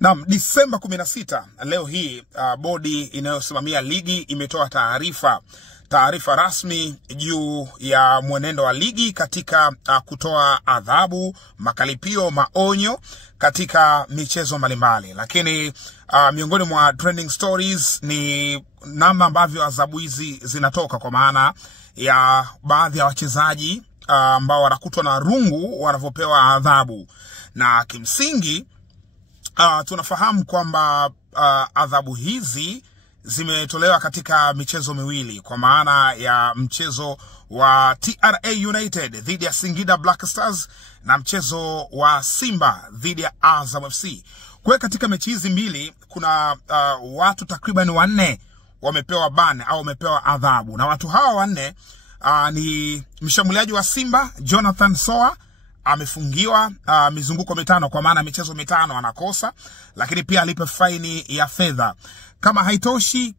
Naam, Disemba 16 leo hii bodi inayosimamia ligi imetoa taarifa rasmi juu ya mwenendo wa ligi katika kutoa adhabu, makalipio, maonyo katika michezo mbalimbali. Lakini miongoni mwa trending stories ni namna ambavyo adhabu hizi zinatoka, kwa maana ya baadhi ya wachezaji ambao wanakutwa na rungu wanavyopewa adhabu. Na kimsingi tunafahamu kwamba adhabu hizi zimetolewa katika michezo miwili, kwa maana ya mchezo wa TRA United dhidi ya Singida Black Stars na mchezo wa Simba dhidi ya Azam FC. Kwa katika mechi hizi mbili kuna watu takriban 4 wamepewa ban au wamepewa adhabu, na watu hawa 4 ni mshambuliaji wa Simba Jonathan Soa, amefungiwa mizunguko 5, kwa maana michezo 5 anakosa, lakini pia alipe faini ya fedha. Kama haitoshi,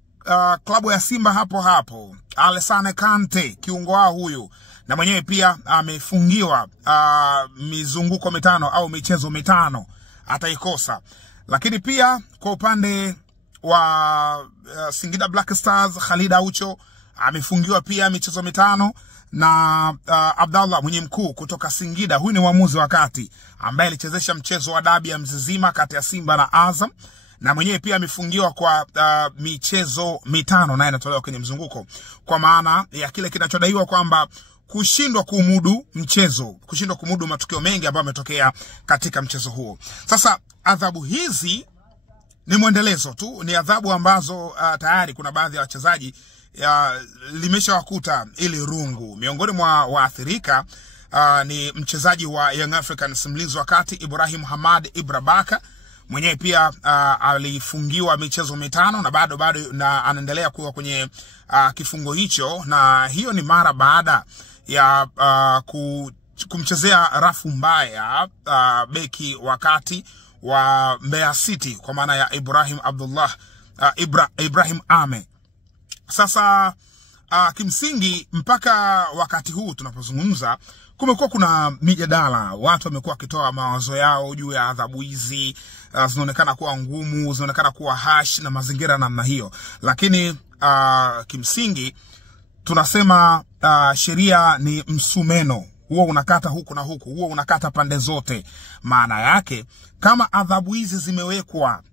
klabu ya Simba hapo Alassane Kante, kiungo wao huyu, na mwenyewe pia amefungiwa mizunguko 5 au michezo 5, ataikosa. Lakini pia kwa upande wa Singida Black Stars, Khalid Aucho amefungiwa pia michezo 5, na Abdallah mwenye mkuu kutoka Singida, huyu ni mwamuzi wa kati ambaye alichezesha mchezo wa dabi ya Mzizima kati ya Simba na Azam, na mwenyewe pia amefungiwa kwa michezo 5, naye anatolewa kwenye mzunguko, kwa maana ya kile kinachodaiwa kwamba kushindwa kumudu mchezo, kushindwa kumudu matukio mengi ambayo yametokea katika mchezo huo. Sasa adhabu hizi ni mwendelezo tu, ni adhabu ambazo tayari kuna baadhi ya wachezaji limeshawakuta ili rungu. Miongoni mwa waathirika ni mchezaji wa Young Africans mlinzi wa kati Ibrahim Hamad Ibrabaka, mwenyewe pia alifungiwa michezo 5 na bado na anaendelea kuwa kwenye kifungo hicho, na hiyo ni mara baada ya kumchezea rafu mbaya beki wakati wa Mbeya City, kwa maana ya Ibrahim Abdullah Ibrahim Ame. Sasa kimsingi mpaka wakati huu tunapozungumza kumekuwa kuna mijadala, watu wamekuwa wakitoa mawazo yao juu ya adhabu hizi. Zinaonekana kuwa ngumu, zinaonekana kuwa harsh na mazingira namna hiyo, lakini kimsingi tunasema sheria ni msumeno, huo unakata huku na huku, huo unakata pande zote. Maana yake kama adhabu hizi zimewekwa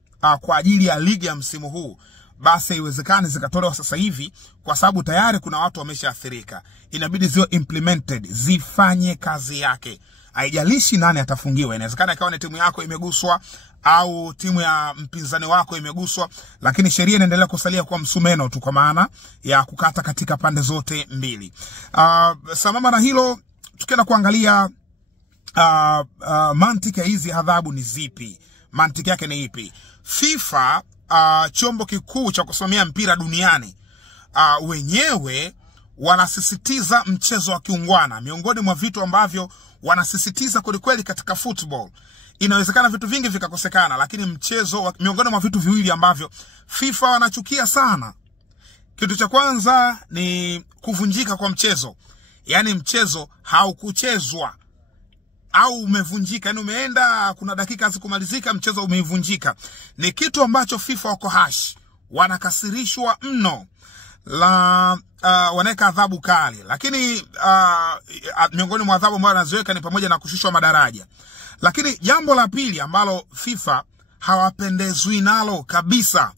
kwa ajili ya ligi ya msimu huu, basi iwezekani zikatolewa sasa hivi, kwa sababu tayari kuna watu wameshaathirika. Inabidi ziwe implemented, zifanye kazi yake. Haijalishi nani atafungiwa, inawezekana ikawa ni timu yako imeguswa au timu ya mpinzani wako imeguswa, lakini sheria inaendelea kusalia kwa msumeno tu, kwa maana ya kukata katika pande zote mbili. Sambamba na hilo, tukienda kuangalia mantiki ya hizi adhabu ni zipi, mantiki yake ni ipi? FIFA, chombo kikuu cha kusimamia mpira duniani, wenyewe wanasisitiza mchezo wa kiungwana. Miongoni mwa vitu ambavyo wanasisitiza kweli katika football, inawezekana vitu vingi vikakosekana, lakini mchezo miongoni mwa vitu viwili ambavyo FIFA wanachukia sana, kitu cha kwanza ni kuvunjika kwa mchezo. Yani mchezo haukuchezwa au umevunjika, yani umeenda kuna dakika hazikumalizika, mchezo umevunjika, ni kitu ambacho FIFA wako hash, wanakasirishwa mno, wanaweka adhabu kali. Lakini miongoni mwa adhabu ambazo wanaziweka ni pamoja na kushushwa madaraja. Lakini jambo la pili ambalo FIFA hawapendezwi nalo kabisa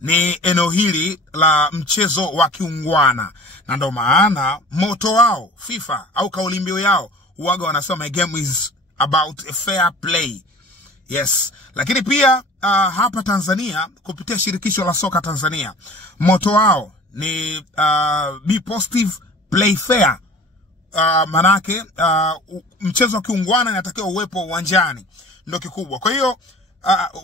ni eneo hili la mchezo wa kiungwana, na ndio maana moto wao FIFA au kauli mbiu yao huaga wanasema my game is about a fair play. Yes. Lakini pia hapa Tanzania kupitia shirikisho la soka Tanzania, moto wao ni be positive, play fair. Manake mchezo wa kiungwana inatakiwa uwepo uwanjani, ndio kikubwa. Kwa hiyo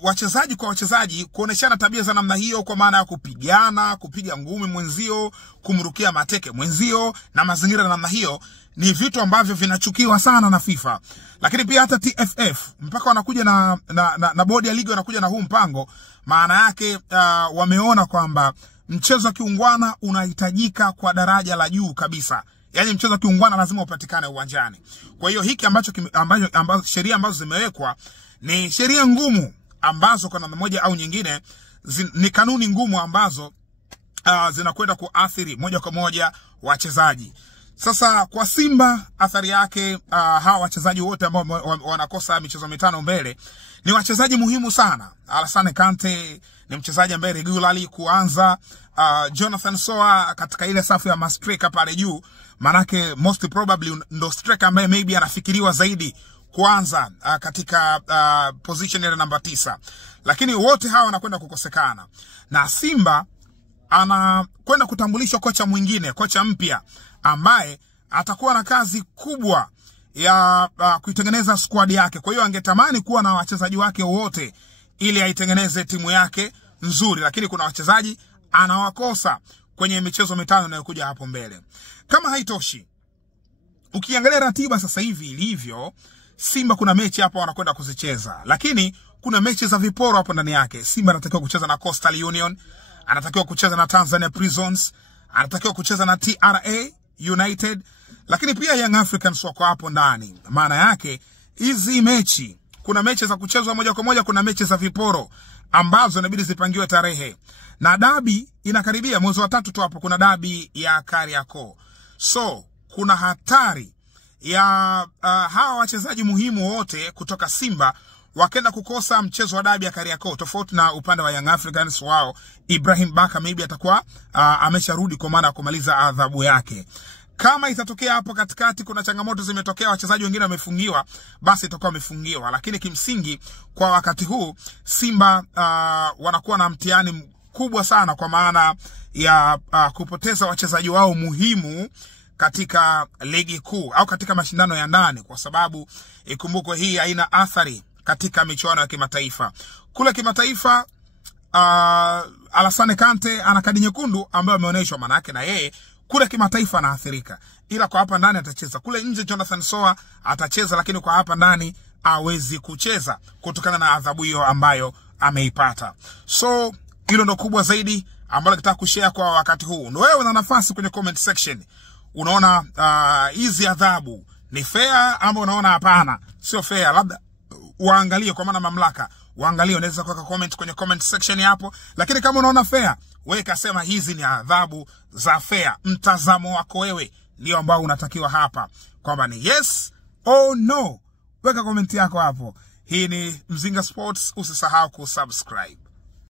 wachezaji kwa wachezaji kuoneshana tabia za namna hiyo, kwa maana ya kupigana, kupiga ngumi mwenzio, kumrukia mateke mwenzio na mazingira namna hiyo, ni vitu ambavyo vinachukiwa sana na FIFA. Lakini pia hata TFF mpaka wanakuja na bodi ya ligi wanakuja na huu mpango, maana yake wameona kwamba mchezo wa kiungwana unahitajika kwa daraja la juu kabisa. Yani mchezo wa kiungwana lazima upatikane uwanjani. Kwa hiyo hiki ambacho sheria ambazo zimewekwa ni sheria ngumu ambazo kwa namna moja au nyingine ni kanuni ngumu ambazo zinakwenda kuathiri moja kwa moja wachezaji. Sasa kwa Simba athari yake, hawa wachezaji wote ambao wanakosa michezo mitano mbele ni wachezaji muhimu sana. Alassane Kante ni mchezaji ambaye regularly kuanza, Jonathan Soa katika ile safu ya mastreka pale juu, manake most probably ndo striker ambaye maybe anafikiriwa zaidi kuanza katika position ya namba 9. Lakini wote hawa wanakwenda kukosekana. Na Simba anakwenda kutambulishwa kocha mwingine, kocha mpya ambaye atakuwa na kazi kubwa ya kuitengeneza squad yake. Kwa hiyo angetamani kuwa na wachezaji wake wote ili aitengeneze timu yake nzuri, lakini kuna wachezaji anawakosa kwenye michezo mitano inayokuja hapo mbele. Kama haitoshi, ukiangalia ratiba sasa hivi ilivyo, Simba kuna mechi hapo wanakwenda kuzicheza, lakini kuna mechi za viporo hapo ndani yake. Simba anatakiwa kucheza na Coastal Union, anatakiwa kucheza na Tanzania Prisons, anatakiwa kucheza na TRA United, lakini pia Young Africans wako hapo ndani. Maana yake hizi mechi, kuna mechi za kuchezwa moja kwa moja, kuna mechi za viporo ambazo inabidi zipangiwe tarehe. Na dabi inakaribia mwezi wa 3 tu hapo, kuna dabi ya Kariakoo. So kuna hatari ya hawa wachezaji muhimu wote kutoka Simba wakenda kukosa mchezo wa dabi ya Kariakoo, tofauti na upande wa Young Africans. Wao Ibrahim Baka maybe atakuwa amesharudi kwa maana ya kumaliza adhabu yake. Kama itatokea hapo katikati kuna changamoto zimetokea, wachezaji wengine wamefungiwa, basi itakuwa wamefungiwa. Lakini kimsingi kwa wakati huu Simba wanakuwa na mtihani mkubwa sana, kwa maana ya kupoteza wachezaji wao muhimu katika ligi kuu au katika mashindano ya ndani, kwa sababu ikumbukwe hii haina athari katika michuano ya kimataifa. Kule kimataifa Alassane Kante ana kadi nyekundu ambayo ameonyeshwa, maana yake na yeye kule kimataifa anaathirika, ila kwa hapa ndani atacheza. Kule nje Jonathan Soa atacheza, lakini kwa hapa ndani hawezi kucheza kutokana na adhabu hiyo ambayo ameipata. So hilo ndo kubwa zaidi ambalo nataka kushare kwa wakati huu. Ndio wewe una nafasi kwenye comment section. Unaona hizi adhabu ni fair ama unaona hapana sio fair? Labda waangalie, kwa maana mamlaka waangalie, unaweza kuweka comment kwenye comment section hapo. Lakini kama unaona fair, wewe kasema hizi ni adhabu za fair. Mtazamo wako wewe ndio ambao unatakiwa hapa, kwamba ni yes or no. Weka comment yako hapo. Hii ni Mzinga Sports, usisahau kusubscribe.